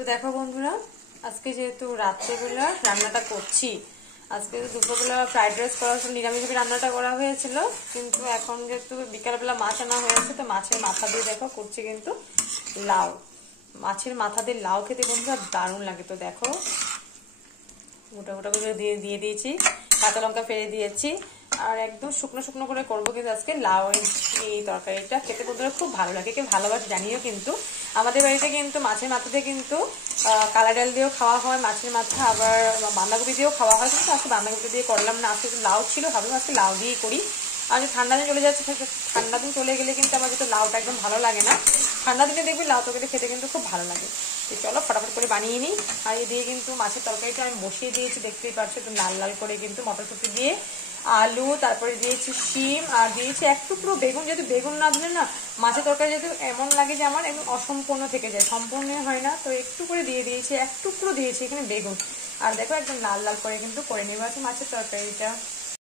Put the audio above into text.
তো দেখো বন্ধুরা, আজকে যেহেতু রাত্রেবেলা রান্নাটা করছি, আজকে দুপুরবেলা ফ্রাইড রাইস করার জন্য নিরামিষভাবে রান্নাটা করা হয়েছিল, কিন্তু এখন যেহেতু বিকালবেলা মাছ আনা হয়েছে, তো মাছের মাথা দিয়ে দেখো করছি কিন্তু লাউ। মাছের মাথা দিয়ে লাউ খেতে বন্ধুরা দারুণ লাগে। তো দেখো গোটা গোটা করে দিয়ে দিয়েছি, কাঁচা লঙ্কা ফেলে দিয়েছি, আর একদম শুকনো শুকনো করে করবো। কিন্তু আজকে লাউ এই তরকারিটা খেতে বন্ধুরা খুব ভালো লাগে, কেউ ভালোবাসে জানিও। কিন্তু আমাদের বাড়িতে কিন্তু মাছের মাথা দিয়ে কিন্তু কালা ডাল দিয়েও খাওয়া হয় মাছের মাথা, আবার বাঁধাকপি দিয়েও খাওয়া হয়। কিন্তু আজকে বাঁধাকপি দিয়ে করলাম না, আজকে লাউ ছিল, ভাবলাম আজকে লাউ দিয়েই করি। আর যে ঠান্ডা দিন চলে যাচ্ছে, ঠান্ডা দিন চলে গেলে কিন্তু আমার যেহেতু লাউটা একদম ভালো লাগে না, ঠান্ডা দিনে দেখবি লাউ তরকারি খেতে কিন্তু খুব ভালো লাগে। তো চলো ফটাফট করে বানিয়ে নিই। আর এদিকে কিন্তু মাছের তরকারিটা আমি বসিয়ে দিয়েছি, দেখতেই পাচ্ছ, তো লাল লাল করে কিন্তু মটরশুঁটি দিয়ে, আলু, তারপরে দিয়েছি শিম, আর দিয়েছি এক টুকরো বেগুন। যেহেতু বেগুন না দিলে না মাছের তরকারি যেহেতু এমন লাগে যে আমার একদম অসম্পূর্ণ থেকে যায়, সম্পূর্ণ হয় না, তো একটু করে দিয়ে দিয়েছি, এক টুকরো দিয়েছি এখানে বেগুন। আর দেখো একদম লাল লাল করে কিন্তু করে নেবো আছে মাছের তরকারিটা।